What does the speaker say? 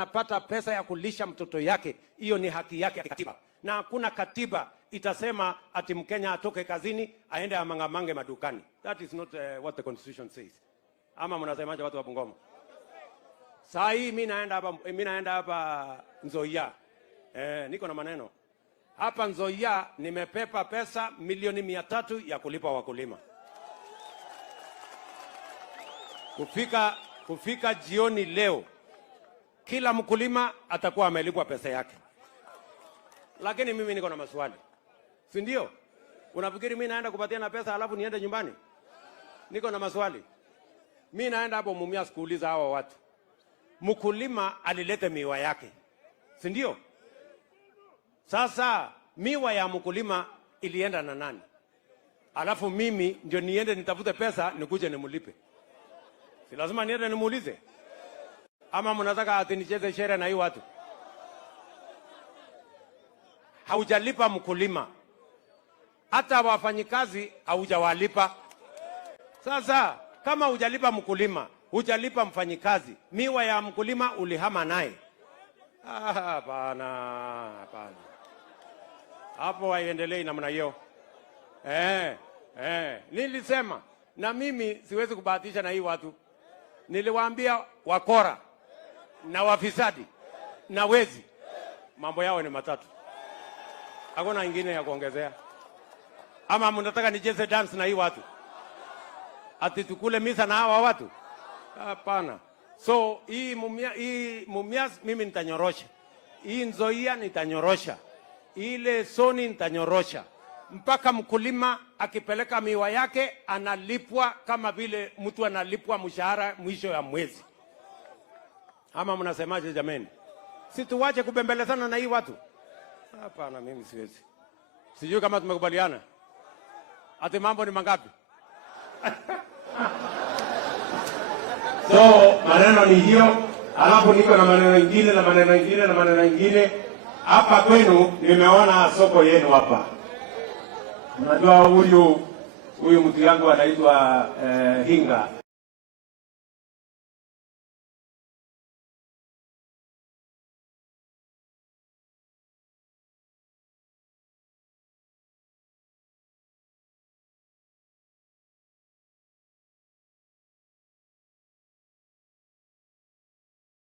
anapata pesa ya kulisha mtoto yake, hiyo ni haki yake ya katiba, na hakuna katiba itasema ati Mkenya atoke kazini aende amangamange madukani. That is not what the constitution says. Ama mnasemaje watu wa Bungoma? Saa hii mimi naenda hapa Nzoia. Niko na maneno. Hapa Nzoia nimepepa pesa milioni 300 ya kulipa wakulima. Kufika jioni leo, kila mkulima atakuwa amelipwa pesa yake. Lakini mimi niko na maswali. Si ndio? Unafikiri mimi naenda kupatiana pesa alafu niende nyumbani? Niko na maswali. Mimi naenda hapo Mumias kuuliza hawa watu. Mkulima alilete miwa yake. Si ndio? Sasa miwa ya mkulima ilienda na nani? Alafu mimi ndio niende nitafute pesa nikuje nimlipe. Si lazima niende nimuulize? Ama mnataka ati nicheze shere na hii watu? Haujalipa mkulima. Hata wafanyikazi haujawalipa. Sasa kama hujalipa mkulima, hujalipa mfanyikazi, miwa ya mkulima ulihama naye. Hapana, hapana. Hapo haiendelei namna hiyo. Nilisema na mimi siwezi kubahatisha na hii watu. Niliwaambia wakora na wafisadi na wezi, mambo yao ni matatu. Hakuna ingine ya kuongezea. Ama mnataka nicheze dance na hii watu? Ati tukule misa na hawa watu? Hapana. So hii Mumias mimi nitanyorosha. Hii Nzoia nitanyorosha. Ile Soni nitanyorosha. Mpaka mkulima akipeleka miwa yake analipwa kama vile mtu analipwa mshahara mwisho ya mwezi. Ama mnasemaje jameni? Si tuwache kubembelezana na hii watu? Hapana, mimi siwezi. Sijui kama tumekubaliana. Ati mambo ni mangapi? So maneno ni hiyo. Alafu niko na maneno mengine na maneno mengine na maneno mengine. Hapa kwenu nimeona soko yenu hapa. Unajua huyu mtu yangu anaitwa Hinga.